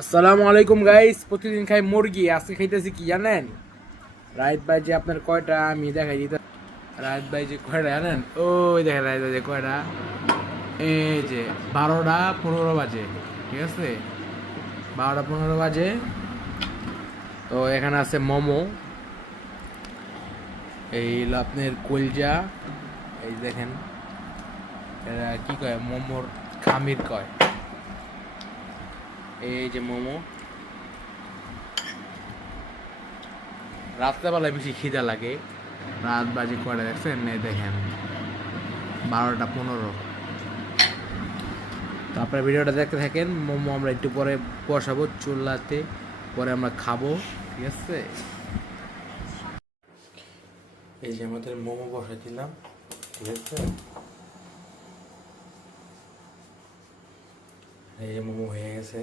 আসসালামু আলাইকুম গাইস। প্রতিদিন খাই মুরগি, আজকে খাইতেছি কি জানেন? রাইত ভাই যে আপনার কয়টা আমি দেখাই দিতে। রাইত ভাই যে কয়টা জানেন? ওই দেখেন রাইত ভাই যে কয়টা, এই যে 12টা 15 বাজে, ঠিক আছে? 12টা 15 বাজে। তো এখানে আছে মোমো, এই হলো আপনার কলজা, এই দেখেন এরা কি কয়, মোমোর খামির কয়। এই যে মোমো। রাত্রেবেলায় বেশি খিদা লাগে। রাত বাজে কয়টা দেখছেন? এই দেখেন 12টা 15। তো আপনার ভিডিওটা দেখতে থাকেন। মোমো আমরা একটু পরে বসাবো চুলাতে, পরে আমরা খাবো, ঠিক আছে? এই যে আমাদের মোমো বসাই দিলাম, ঠিক আছে? এই যে মোমো হয়ে গেছে।